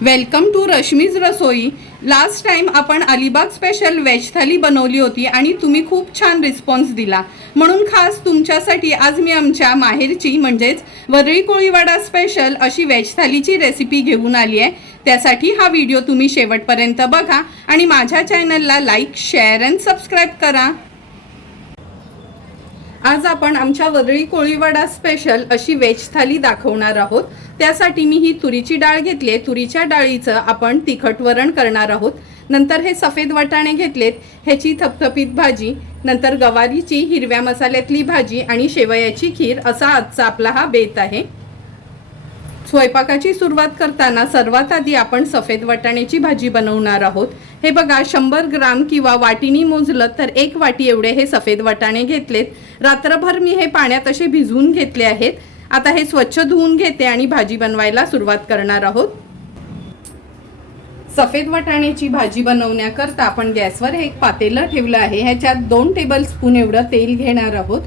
Welcome to Rashmi's रसोई। Last time आपण Alibag special veg थाली बनवली होती आणि तुम्ही खूप छान रिस्पॉन्स दिला, म्हणून खास तुमच्यासाठी आज मी आमच्या माहेरची म्हणजेच वरळी कोळीवाडा स्पेशल अशी वेज थालीची रेसिपी घेऊन आली आहे। त्यासाठी हा व्हिडिओ तुम्ही शेवटपर्यंत बघा आणि माझ्या चॅनलला लाईक, शेअर अँड सबस्क्राईब करा। आज आपण आमच्या वरळी कोळीवाडा स्पेशल अशी वेज थाली दाखवणार आहोत। त्यासाठी मी ही तुरीची डाळ घेतली आहे। तुरीच्या डाळीचं आपण तिखट वरण करणार आहोत। नंतर हे सफेद वाटाणे घेतलेत, ह्याची थपथपीत भाजी, नंतर गवारीची हिरव्या मसाल्यातली भाजी आणि शेवयाची खीर असा आजचा आपला हा बेत आहे। स्वयंपाकाची सुरुवात करताना सर्वात आधी आपण सफेद वाटाण्याची भाजी बनवणार आहोत। हे बघा 100 ग्राम किंवा वाटीनी मोजलं तर 1 वाटी एवढे हे सफेद वाटाणे घेतलेत। रात्रभर मी हे पाण्यात असे भिजवून घेतले आहेत। आता हे स्वच्छ धुवून घेते आणि भाजी बनवायला सुरुवात करणार आहोत। सफेद वाटाण्याची भाजी बनवण्याकरता आपण गॅसवर एक पातेलं ठेवलं आहे। ह्याच्यात 2 टेबलस्पून एवढं तेल घेणार आहोत।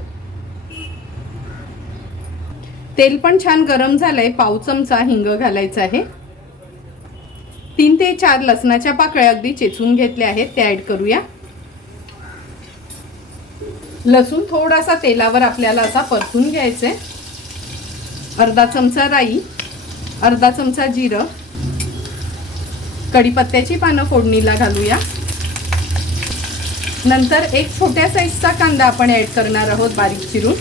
तेल पण छान गरम झालंय। पाव चमचा हिंग घालायचा आहे। 3 ते 4 लसणाच्या पाकळ्या अगदी चेचून घेतल्या आहेत, त्या ऍड करूया। लसूण थोडासा तेलावर आपल्याला असा परतून घ्यायचा आहे। अर्धा चमचा राई, अर्धा चमचा जिरं, कढीपत्त्याची पानं फोडणीला घालूया। नंतर एक छोट्या साईजचा कांदा आपण ऍड करणार आहोत बारीक चिरून।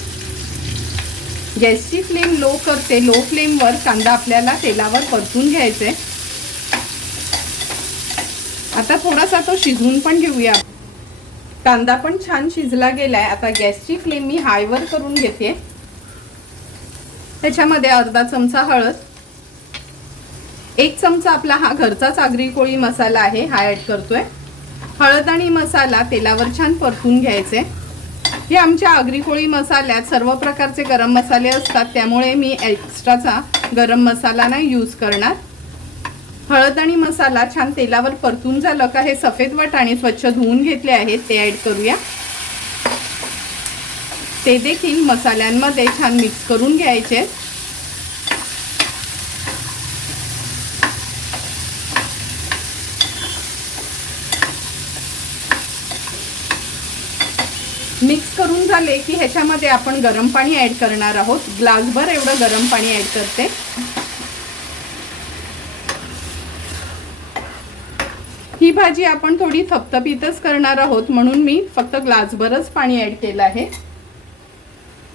गॅसची फ्लेम लो करते। लो फ्लेमवर कांदा आपल्याला तेलावर परतून घ्यायचा आहे। आता थोडासा तो शिजवून पण घेऊया। कांदा पण छान शिजला गेलाय। आता गॅसची फ्लेम मी हायवर करून घेते। त्याच्यामध्ये अर्धा चमचा हळद, 1 चमचा आपला हा घरचाच आगरी कोळी मसाला आहे, हा ऍड करतोय। हळद आणि मसाला तेलावर छान परतून घ्यायचे। हे आमच्या आगरी कोळी मसाल्यात सर्व प्रकारचे गरम मसाले असतात, त्यामुळे मी एक्स्ट्राचा गरम मसाला नाही यूज करणार। हळद आणि मसाला छान तेलावर परतून झालं का हे सफेद वाटाणे स्वच्छ धुवून घेतले आहेत, ते ऍड करूया। ते देखील मसाल्यांमध्ये छान मिक्स करून घ्यायचे। मिक्स करून झाले की ह्याच्यामध्ये आपण गरम पाणी ऍड करणार आहोत। ग्लासभर एवढं गरम पाणी ऍड करते। ही भाजी आपण थोडी थपथपीतच करणार आहोत, म्हणून मी फक्त ग्लासभरच पाणी ऍड केलं आहे।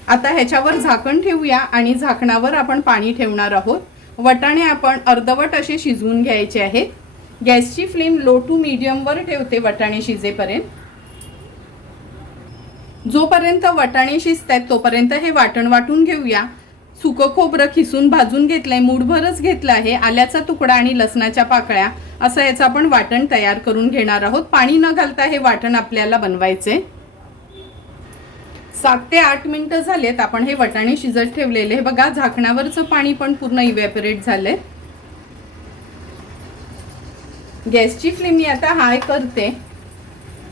आता ह्याच्यावर झाकण ठेवूया आणि झाकणावर आपण पाणी ठेवणार आहोत। वाटाणे आपण अर्धवट असे शिजवून घ्यायचे आहेत। गॅसची फ्लेम लो टू मीडियम वर ठेवते वाटाणे शिजेपर्यंत। जोपर्यंत वाटाणे शिजतात तोपर्यंत हे वाटण वाटून घेऊया। सुकं खोबरं खिसून भाजून घेतलंय, मूठभरच घेतलं आहे। आल्याचा तुकडा आणि लसणाच्या पाकळ्या असं याचं आपण वाटण तयार करून घेणार आहोत। पाणी न घालता हे वाटण आपल्याला बनवायचे। 7 ते 8 मिनिटं झालेत आपण हे वाटाणे शिजत ठेवलेले। हे बघा झाकणावरचं पाणी पण पूर्ण इव्हॅपोरेट झालंय। गॅसची फ्लेम मी आता हाय करते।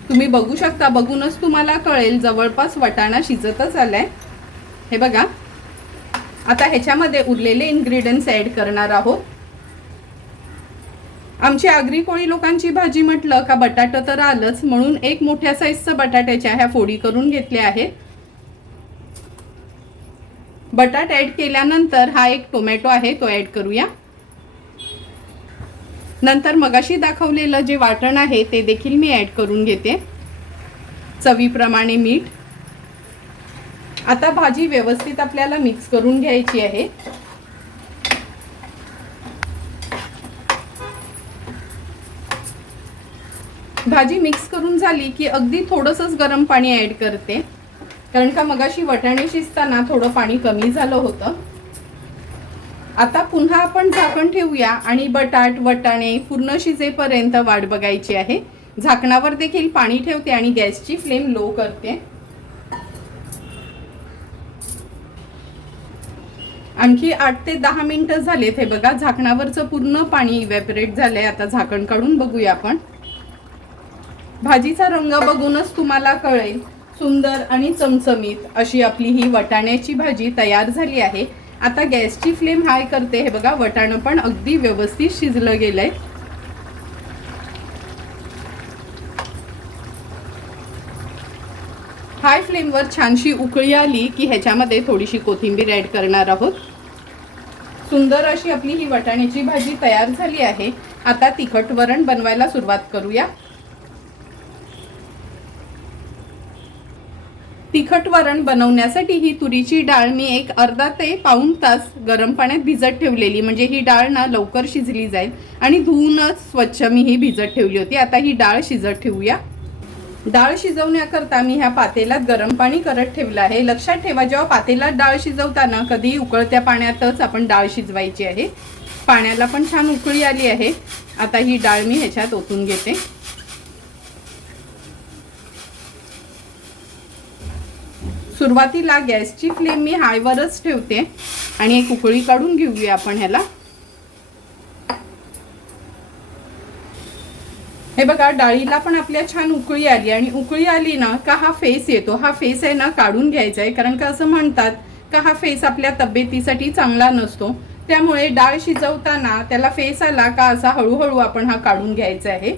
तुम्ही बघू शकता, बघूनच तुम्हाला कळेल जवळपास वाटाणा शिजतच आलाय। हे बघा आता ह्याच्यामध्ये उरलेले इन्ग्रेडियंट्स ऍड करणार आहोत। आमची आगरी कोळी लोकांची भाजी म्हटलं का बटाटा तर आलंच, म्हणून एक मोठ्या साईजचा बटाट्याच्या ह्या फोडी करून घेतल्या आहेत। बटाट ऍड केल्यानंतर हा एक टोमॅटो आहे तो ऍड करूया। नंतर मगाशी दाखवलेलं जे वाटण आहे ते देखील मी ऍड करून घेते। चवीप्रमाणे मीठ। आता भाजी व्यवस्थित आपल्याला मिक्स करून घ्यायची आहे। भाजी मिक्स करून झाली की अगदी थोडंसंच गरम पाणी ऍड करते, कारण का मगाशी वाटाणे शिजताना थोडं पाणी कमी झालं होतं। आता पुन्हा आपण झाकण ठेवूया आणि बटाट वाटाणे पूर्ण शिजेपर्यंत वाट बघायची आहे। झाकणावर देखील पाणी ठेवते आणि गॅसची फ्लेम लो करते। आणखी 8 ते 10 मिनिटं झालेत। हे बघा झाकणावरचं पूर्ण पाणी इव्हॅपोरेट झालंय। आता झाकण काढून बघूया आपण। भाजीचा रंग बघूनच तुम्हाला कळेल सुंदर आणि चमचमीत अशी आपली ही वाटाण्याची भाजी तयार झाली आहे। आता गॅसची फ्लेम हाय करते. हे बघा वटाणं पण अगदी व्यवस्थित शिजलं गेलंय. हाय फ्लेमवर छानशी उकळी आली की ह्याच्यामध्ये थोडीशी कोथिंबीर ॲड करणार आहोत. सुंदर अशी आपली ही वटाण्याची भाजी तयार झाली आहे. आता तिखट वरण बनवायला सुरुवात करूया. तिखट वरण बनवण्यासाठी ही तुरीची डाळ मी एक अर्धा ते पाऊण तास गरम पाण्यात भिजत ठेवलेली, म्हणजे ही डाळ ना लवकर शिजली जाईल. आणि धुवूनच स्वच्छ मी ही भिजत ठेवली होती. आता ही डाळ शिजत ठेवूया. डाळ शिजवण्याकरता मी ह्या पातेल्यात गरम पाणी करत ठेवलं आहे. लक्षात ठेवा, जेव्हा पातेल्यात डाळ शिजवताना कधी उकळत्या पाण्यातच आपण डाळ शिजवायची आहे. पाण्याला पण छान उकळी आली आहे. आता ही डाळ मी ह्याच्यात ओतून घेते. सुरुवातीला गॅसची फ्लेम मी हायवरच ठेवते आणि एक उकळी काढून घेऊया आपण ह्याला. हे बघा डाळीला पण आपल्या छान उकळी आली आणि उकळी आली ना का हा फेस येतो. हा फेस आहे ना काढून घ्यायचा आहे, कारण का असं म्हणतात का हा फेस आपल्या तब्येतीसाठी चांगला नसतो. त्यामुळे डाळ शिजवताना त्याला फेस आला का असा हळूहळू आपण हा काढून घ्यायचा आहे.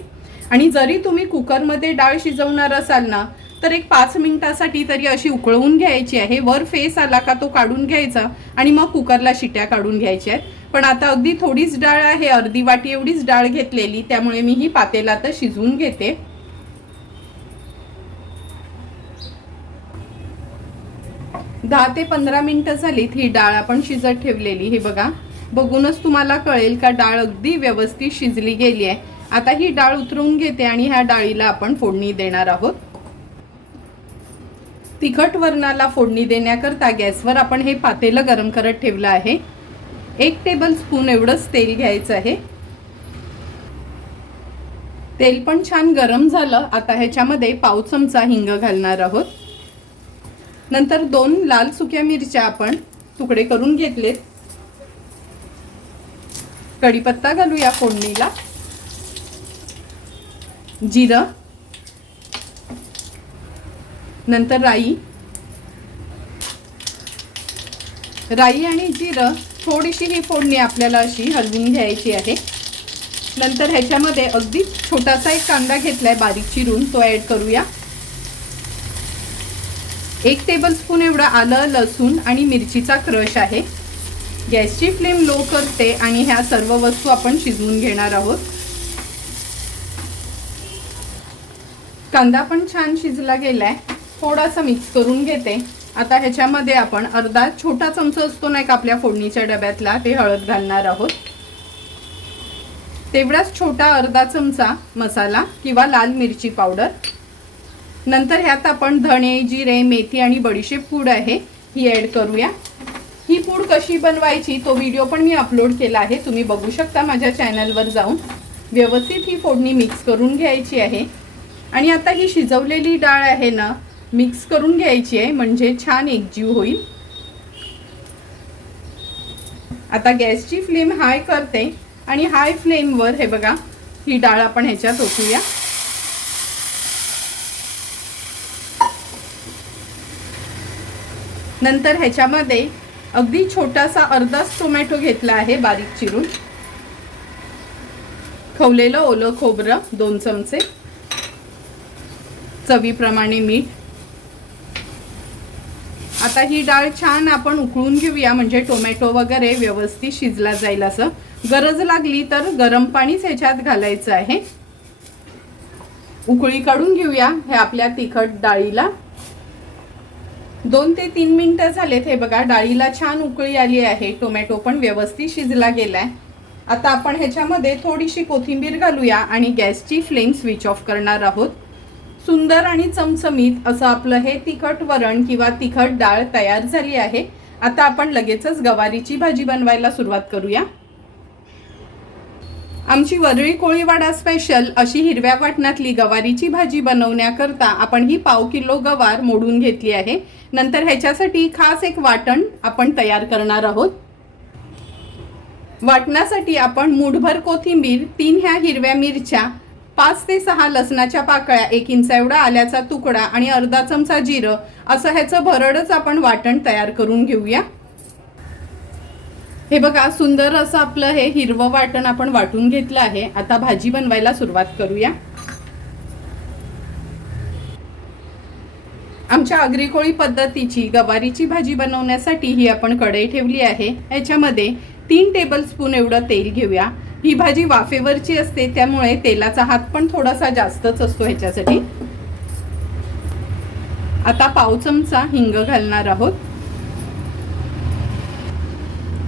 आणि जरी तुम्ही कुकरमध्ये डाळ शिजवणार असाल ना तर एक 5 मिनिटासाठी तरी अशी उकळवून घ्यायची आहे. वर फेस आला का तो काढून घ्यायचा आणि मग कुकरला शिट्या काढून घ्यायच्या आहेत. पण आता अगदी थोडीच डाळ आहे, अर्धी वाटी एवढीच डाळ घेतलेली, त्यामुळे मी ही पातेल्यात शिजवून घेते. दहा ते 15 मिनिटं झालीत ही डाळ आपण शिजत ठेवलेली. हे बघा, बघूनच तुम्हाला कळेल का डाळ अगदी व्यवस्थित शिजली गेली आहे. आता ही डाळ उतरवून घेते आणि ह्या डाळीला आपण फोडणी देणार आहोत. तिखट वरणाला फोडणी देण्याकरता गॅसवर आपण हे पातेलं गरम करत ठेवलं आहे. 1 टेबलस्पून एवढंच तेल घ्यायचं आहे. तेल पण छान गरम झालं. आता ह्याच्यामध्ये पाव चमचा हिंग घालणार आहोत. नंतर 2 लाल सुक्या मिरच्या आपण तुकडे करून घेतलेत. कढीपत्ता घालूया फोडणीला. जिरं, नंतर राई आणि जिरं, थोडीशी ही फोडणी आपल्याला अशी हलवून घ्यायची आहे. नंतर ह्याच्यामध्ये अगदी छोटासा एक कांदा घेतलाय बारीक चिरून, तो ॲड करूया. 1 टेबलस्पून एवढा आलं, लसूण आणि मिरचीचा क्रश आहे. गॅसची फ्लेम लो करते आणि ह्या सर्व वस्तू आपण शिजवून घेणार आहोत. कांदा पण छान शिजला गेलाय. थोडासा मिक्स करून घेते. आता ह्याच्यामध्ये आपण अर्धा छोटा चमचा असतो ना एक आपल्या फोडणीच्या डब्यातला, ते हळद घालणार आहोत. तेवढाच छोटा अर्धा चमचा मसाला किंवा लाल मिरची पावडर. नंतर ह्यात आपण धणे, जिरे, मेथी आणि बडीशेप पूड आहे ही ॲड करूया. ही पूड कशी बनवायची तो व्हिडिओ पण मी अपलोड केला आहे, तुम्ही बघू शकता माझ्या चॅनलवर जाऊन. व्यवस्थित ही फोडणी मिक्स करून घ्यायची आहे. आणि आता ही शिजवलेली डाळ आहे ना मिक्स करून घ्यायची आहे, म्हणजे छान एकजीव होईल. आता गॅसची फ्लेम हाय करते आणि हाय फ्लेमवर हे बघा ही डाळ आपण ह्याच्यात ओतूया. नंतर ह्याच्यामध्ये अगदी छोटासा अर्धाच टोमॅटो घेतला आहे बारीक चिरून. खवलेलं ओलं खोबरं 2 चमचे. चवीप्रमाणे मीठ. आता ही डाळ छान आपण उकळून घेऊया, म्हणजे टोमॅटो वगैरे व्यवस्थित शिजला जाईल. असं गरज लागली तर गरम पाणीच ह्याच्यात घालायचं आहे. उकळी काढून घेऊया हे आपल्या तिखट डाळीला. 2 ते 3 मिनिटं झालेत. हे बघा डाळीला छान उकळी आली आहे. टोमॅटो पण व्यवस्थित शिजला गेलाय. आता आपण ह्याच्यामध्ये थोडीशी कोथिंबीर घालूया आणि गॅसची फ्लेम स्विच ऑफ करणार आहोत. सुंदर आणि चमचमीत असं आपलं हे तिखट वरण किंवा तिखट डाळ तयार झाली आहे. आता आपण लगेचच गवारीची भाजी बनवायला सुरुवात करूया. आमची वरळी कोळीवाडा स्पेशल अशी हिरव्या वाटणातली गवारीची भाजी बनवण्याकरता आपण ही पाव किलो गवार मोडून घेतली आहे. नंतर ह्याच्यासाठी खास एक वाटण आपण तयार करणार आहोत. वाटणासाठी आपण मूठभर कोथिंबीर, 3 ह्या हिरव्या मिरच्या, 5 ते 6 लसणाच्या पाकळ्या, 1 इंच एवढा आल्याचा तुकडा आणि अर्धा चमचा जिरं असं ह्याचं भरडच आपण वाटण तयार करून घेऊया. हे बघा सुंदर असं आपलं हे हिरवं वाटण आपण वाटून घेतलं आहे. आता भाजी बनवायला सुरुवात करूया. आमच्या आगरी कोळी पद्धतीची गवारीची भाजी बनवण्यासाठी ही आपण कढई ठेवली आहे. याच्यामध्ये 3 टेबलस्पून एवढं तेल घेऊया. ही भाजी वाफेवरची असते त्यामुळे तेलाचा हात पण थोडासा जास्तच असतो ह्याच्यासाठी. आता पाव चमचा हिंग घालणार आहोत.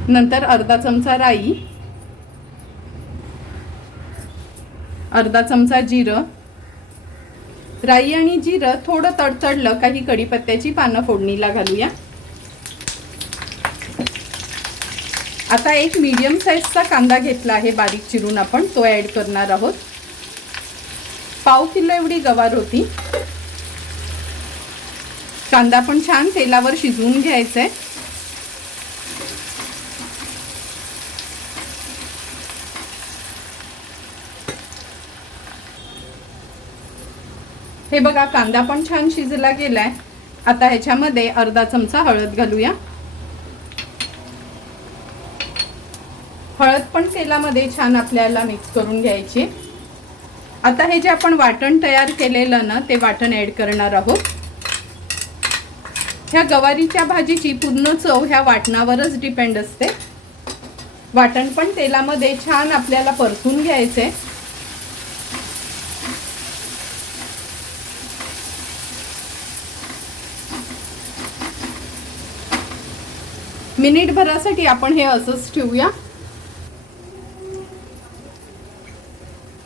नंतर अर्धा चमचा राई, अर्धा चमचा जिरं. राई आणि जिरं थोडं तडतडलं का ही कढीपत्त्याची पानं फोडणीला घालूया. आता एक मीडियम साईजचा कांदा घेतला आहे बारीक चिरून, आपण तो ॲड करणार आहोत. पाव किलो एवढी गवार होती. कांदा पण छान तेलावर शिजवून घ्यायचा आहे. हे बघा कांदा पण छान शिजला गेलाय. आता ह्याच्यामध्ये अर्धा चमचा हळद घालूया. हळद पण तेलामध्ये छान आपल्याला मिक्स करून घ्यायची. आता हे जे आपण वाटण तयार केलेलं ना ते वाटण ॲड करणार आहोत. ह्या गवारीच्या भाजीची पूर्ण चव ह्या वाटणावरच डिपेंड असते. वाटण पण तेलामध्ये छान आपल्याला परतून घ्यायचे. मिनिटभरासाठी आपण हे असंच ठेवूया.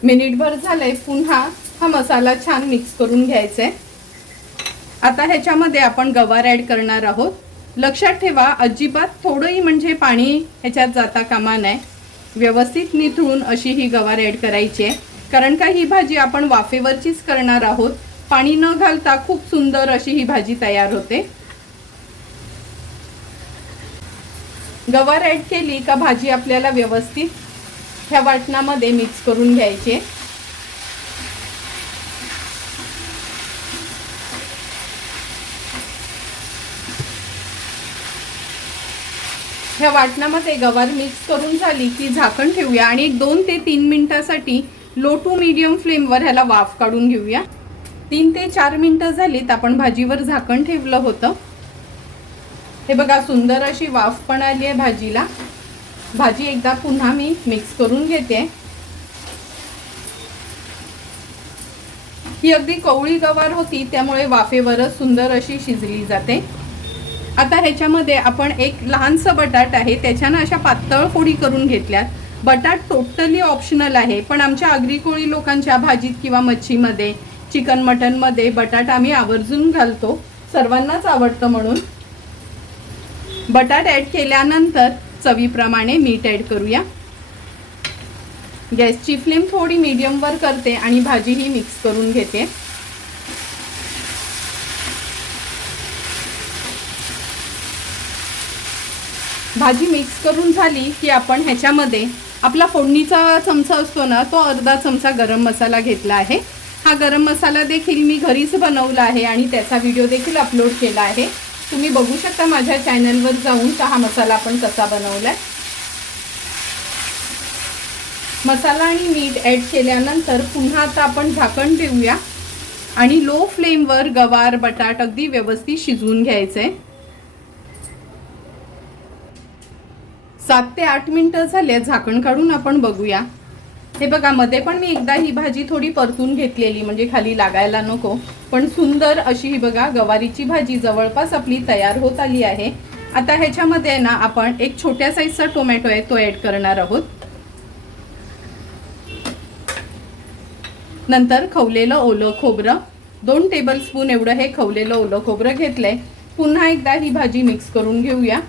मिनिटभर झालंय. पुन्हा हा मसाला छान मिक्स करून घ्यायचा आहे. आता ह्याच्यामध्ये आपण गवार ॲड करणार आहोत. लक्षात ठेवा अजिबात थोडंही म्हणजे पाणी ह्याच्यात जाता कामा नये. व्यवस्थित निथळून अशी ही गवार ॲड करायची आहे. कारण का ही भाजी आपण वाफेवरचीच करणार आहोत. पाणी न घालता खूप सुंदर अशी ही भाजी तयार होते. गवार ॲड केली का भाजी आपल्याला व्यवस्थित ह्या वाटणामध्ये मिक्स करून घ्यायची. ह्या वाटणामध्ये गवार मिक्स करून झाली की झाकण ठेवूया आणि 2 ते 3 मिनिटासाठी लो टू मीडियम फ्लेमवर ह्याला वाफ काढून घेऊया. 3 ते 4 मिनिटं झालीत आपण भाजीवर झाकण ठेवलं होतं. हे बघा सुंदर अशी वाफ पण आली आहे भाजीला. भाजी एकदा पुन्हा मी मिक्स करून घेते. ही अगदी कवळी गवार होती त्यामुळे वाफेवरच सुंदर अशी शिजली जाते. आता ह्याच्यामध्ये आपण एक लहानसं बटाट आहे त्याच्यानं अशा पातळ फोडी करून घेतल्यात. बटाट टोटली ऑप्शनल आहे पण आमच्या आगरी कोळी लोकांच्या भाजीत किंवा मच्छीमध्ये चिकन मटनमध्ये बटाट आम्ही आवर्जून घालतो. सर्वांनाच आवडतं म्हणून. बटाट ॲड केल्यानंतर चवीप्रमाणे मीठ ॲड करूया. गॅसची फ्लेम थोडी मीडियमवर करते आणि भाजी ही मिक्स करून घेते. भाजी मिक्स करून झाली की आपण ह्याच्यामध्ये आपला फोडणीचा चमचा असतो ना तो अर्धा चमचा गरम मसाला घेतला आहे. हा गरम मसाला देखील मी घरीच बनवला आहे आणि त्याचा व्हिडिओ देखील अपलोड केला आहे. तुम्ही बघू शकता माझ्या चॅनलवर जाऊन का हा मसाला आपण कसा बनवलाय. मसाला आणि मीठ ॲड केल्यानंतर पुन्हा आता आपण झाकण ठेवूया आणि लो फ्लेमवर गवार बटाट अगदी व्यवस्थित शिजवून घ्यायचे. 7 ते 8 मिनिटं झाले. झाकण काढून आपण बघूया. हे बघा मध्ये पण मी एकदा ही भाजी थोडी परतून घेतलेली म्हणजे खाली लागायला नको. पण सुंदर अशी ही बघा गवारीची भाजी जवळपास आपली तयार होत आली आहे. आता ह्याच्यामध्ये ना आपण एक छोट्या साईजचा टोमॅटो आहे तो ॲड करणार आहोत. नंतर खवलेलं ओलं खोबरं 2 टेबलस्पून एवढं हे खवलेलं ओलं खोबरं घेतलंय. पुन्हा एकदा ही भाजी मिक्स करून घेऊया.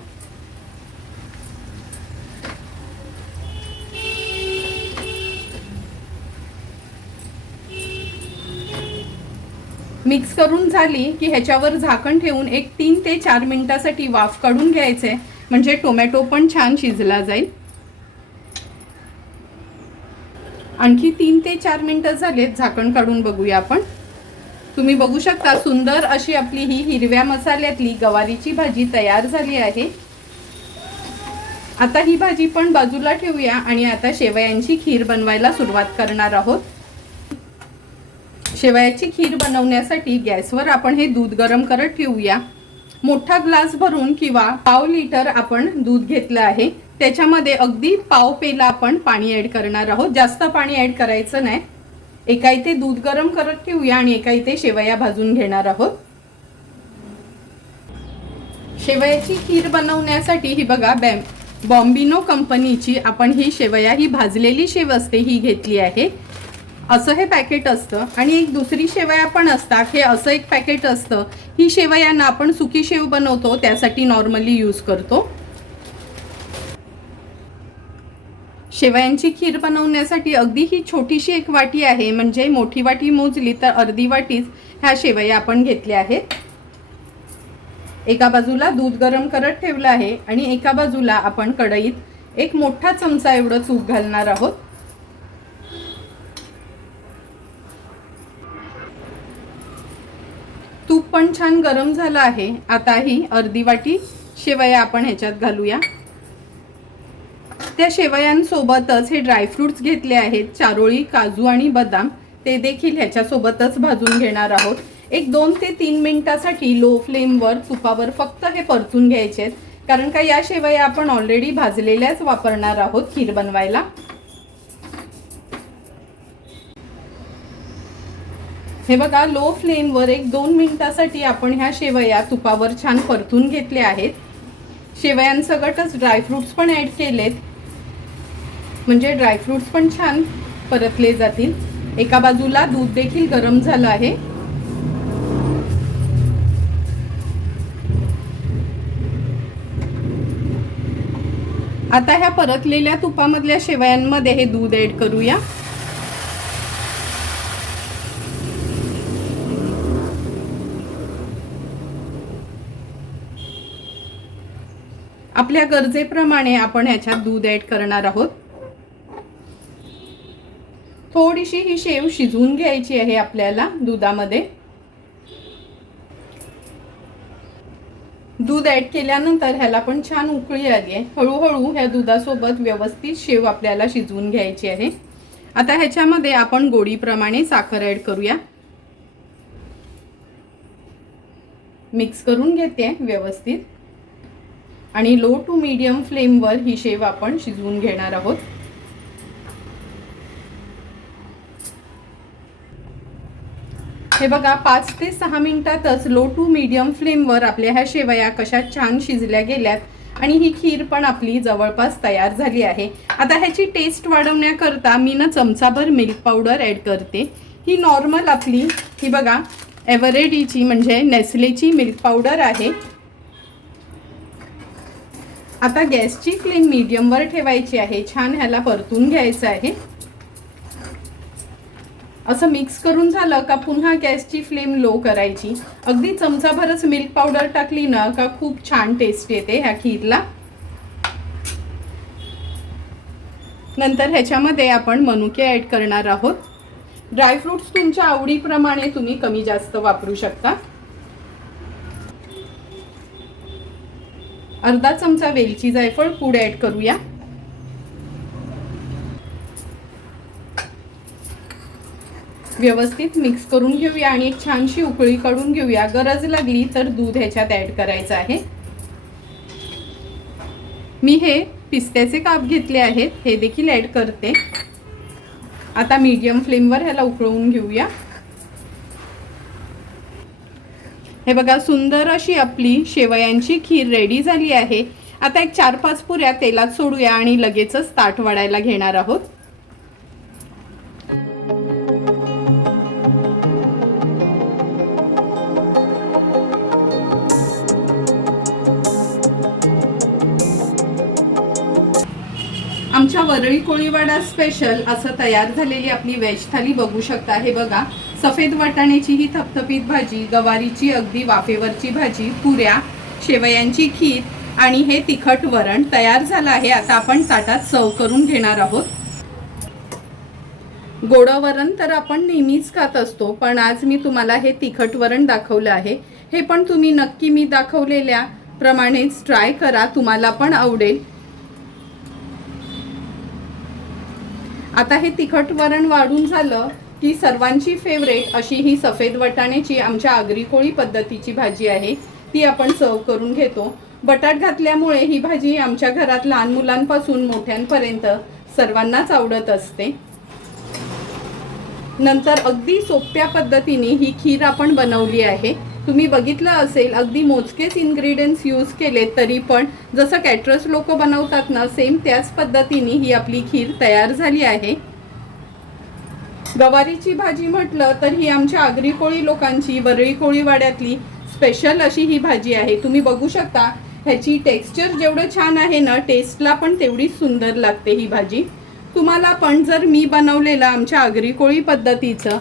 मिक्स करून झाली की ह्याच्यावर झाकण ठेवून एक 3 ते 4 मिनिटासाठी वाफ काढून घ्यायचे म्हणजे टोमॅटो पण छान शिजला जाईल. आणखी 3 ते 4 मिनिटं झालेत. झाकण काढून बघूया आपण. तुम्ही बघू शकता सुंदर अशी आपली ही हिरव्या मसाल्यातली गवारीची भाजी तयार झाली आहे. आता ही भाजी पण बाजूला ठेवूया आणि आता शेवयांची खीर बनवायला सुरुवात करणार आहोत। शेवयाची खीर बनवण्यासाठी गॅसवर आपण हे दूध गरम करत ठेवूया। मोठा ग्लास भरून किंवा पाव लिटर आपण दूध घेतलं आहे, त्याच्यामध्ये अगदी पाव पेला आपण पाणी ऍड करणार आहोत। जास्त पाणी ऍड करायचं नाही। एका इथे दूध गरम करत ठेवूया आणि एका इथे शेवया भाजून घेणार आहोत। शेवयाची खीर बनवण्यासाठी ही बघा बॉम्बिनो कंपनीची आपण ही शेवया, ही भाजलेली शेव असते ही घेतली आहे। असं हे पॅकेट असतं आणि एक दुसरी शेवया पण असतात, हे असं एक पॅकेट असतं। ही शेवयांना आपण सुकी शेव बनवतो त्यासाठी नॉर्मली यूज करतो। शेवयांची खीर बनवण्यासाठी अगदी ही छोटीशी एक वाटी आहे, म्हणजे मोठी वाटी मोजली तर अर्धी वाटीच ह्या शेवया आपण घेतल्या आहेत। एका बाजूला दूध गरम करत ठेवलं आहे आणि एका बाजूला आपण कढईत एक मोठा चमचा एवढं तूप घालणार आहोत। तूप पण छान गरम झालं आहे। आता ही अर्धी वाटी शेवया आपण ह्याच्यात घालूया। त्या शेवयांसोबतच हे ड्रायफ्रुट्स घेतले आहेत, चारोळी, काजू आणि बदाम, ते देखील ह्याच्यासोबतच भाजून घेणार आहोत। एक 2 ते 3 मिनिटासाठी लो फ्लेमवर तुपावर फक्त हे परतून घ्यायचे आहेत, कारण का या शेवया आपण ऑलरेडी भाजलेल्याच वापरणार आहोत खीर बनवायला। हे बघा, लो फ्लेमवर एक 2 मिनिटासाठी आपण ह्या शेवया तुपावर छान परतून घेतल्या आहेत। शेवयांसकटच ड्रायफ्रुट्स पण ऍड केलेत, म्हणजे ड्रायफ्रुट्स पण छान परतले जातील। एका बाजूला दूध देखील गरम झालं आहे। आता ह्या परतलेल्या तुपामधल्या शेवयांमध्ये हे दूध ऍड करूया। आपल्या गरजेप्रमाणे आपण ह्याच्यात दूध ऍड करणार आहोत। थोडीशी ही शेव शिजवून घ्यायची आहे आपल्याला दुधामध्ये। दूध ऍड केल्यानंतर ह्याला पण छान उकळी आली आहे। हळूहळू ह्या दुधासोबत व्यवस्थित शेव आपल्याला शिजवून घ्यायची आहे। आता ह्याच्यामध्ये आपण गोडीप्रमाणे साखर ऍड करूया। मिक्स करून घेते व्यवस्थित आणि लो टू मीडियम फ्लेमवर ही शेव आपण शिजवून घेणार आहोत। हे बघा, 5 ते 6 मिनिटातच लो टू मीडियम फ्लेमवर आपल्या ह्या शेवया कशा छान शिजल्या गेल्यात आणि ही खीर पण आपली जवळपास तयार झाली आहे। आता ह्याची टेस्ट वाढवण्याकरता मी ना चमचाभर मिल्क पावडर ऍड करते। ही नॉर्मल आपली, ही बघा, एव्हरेडीची म्हणजे नेस्लेची मिल्क पावडर आहे। आता गॅसची फ्लेम मीडियमवर ठेवायची आहे। छान ह्याला परतून घ्यायचं आहे। असं मिक्स करून झालं का पुन्हा गॅसची फ्लेम लो करायची। अगदी चमचाभरच मिल्क पावडर टाकली ना का खूप छान टेस्ट येते ह्या खीरला। नंतर ह्याच्यामध्ये आपण मनुके ऍड करणार आहोत। ड्रायफ्रुट्स तुमच्या आवडीप्रमाणे तुम्ही कमी जास्त वापरू शकता। अर्धा चमचा वेलची जायफळ पूड ऍड करूया। व्यवस्थित मिक्स करून घेऊया आणि एक छानशी उकळी काढून घेऊया। गरज लागली तर दूध ह्याच्यात ऍड करायचं आहे। मी हे पिस्त्याचे काप घेतले आहेत, हे देखील ऍड करते। आता मीडियम फ्लेमवर ह्याला उकळवून घेऊया। हे बघा, सुंदर अशी आपली शेवयांची खीर रेडी झाली आहे। आता एक 4-5 पुऱ्या तेलात सोडूया आणि लगेचच ताट वाढायला घेणार आहोत। आमच्या वरळी कोळीवाडा स्पेशल असं तयार झालेली आपली व्हेज थाली बघू शकता। हे बघा, सफेद वाटाण्याची ही थपथपीत भाजी, गवारीची अगदी वाफेवरची भाजी, पुऱ्या, शेवयांची खीर आणि हे तिखट वरण तयार झालं आहे। आता आपण ताटात सर्व करून घेणार आहोत। गोड वरण तर आपण नेहमीच खात असतो, पण आज मी तुम्हाला हे तिखट वरण दाखवलं आहे। हे पण तुम्ही नक्की मी दाखवलेल्या प्रमाणेच ट्राय करा, तुम्हाला पण आवडेल। आता हे तिखट वरण वाढून झालं की सर्वांची फेवरेट अशी ही सफेद वाटाण्याची आमच्या आगरी कोळी पद्धतीची भाजी आहे, ती आपण सर्व करून घेतो. बटाट घातल्यामुळे ही भाजी आमच्या घरात लहान मुलांपासून मोठ्यांपर्यंत सर्वांनाच आवडत असते. नंतर अगदी सोप्या पद्धतीने ही खीर आपण बनवली आहे. तुम्ही बघितलं असेल अगदी मोजकेच इन्ग्रेडियंट्स यूज केले तरी पण जसं कॅटरर्स लोक बनवतात ना, सेम त्याच पद्धतीने ही आपली खीर तयार झाली आहे. गवारीची भाजी म्हटलं तर ही आमच्या आगरी कोळी लोकांची वरळी कोळीवाड्यातली स्पेशल अशी ही भाजी आहे. तुम्ही बघू शकता ह्याची टेक्स्चर जेवढं छान आहे ना, टेस्टला पण तेवढीच सुंदर लागते ही भाजी. तुम्हाला पण जर मी बनवलेलं आमच्या आगरी कोळी पद्धतीचं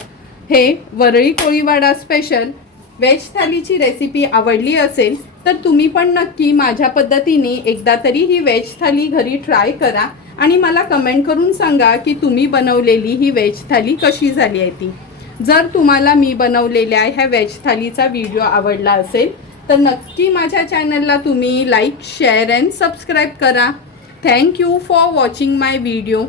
हे वरळी कोळीवाडा स्पेशल व्हेज थालीची रेसिपी आवडली असेल तर तुम्ही पण नक्की माझ्या पद्धतीने एकदा तरी ही व्हेज थाली घरी ट्राय करा आणि मला कमेंट करून सांगा की तुम्ही बनवलेली ही व्हेज थाली कशी झाली आहे ती. जर तुम्हाला मी बनवलेल्या ह्या व्हेज थालीचा व्हिडिओ आवडला असेल तर नक्की माझ्या चॅनलला तुम्ही लाईक, शेअर अँड सबस्क्राईब करा. Thank you for watching my video.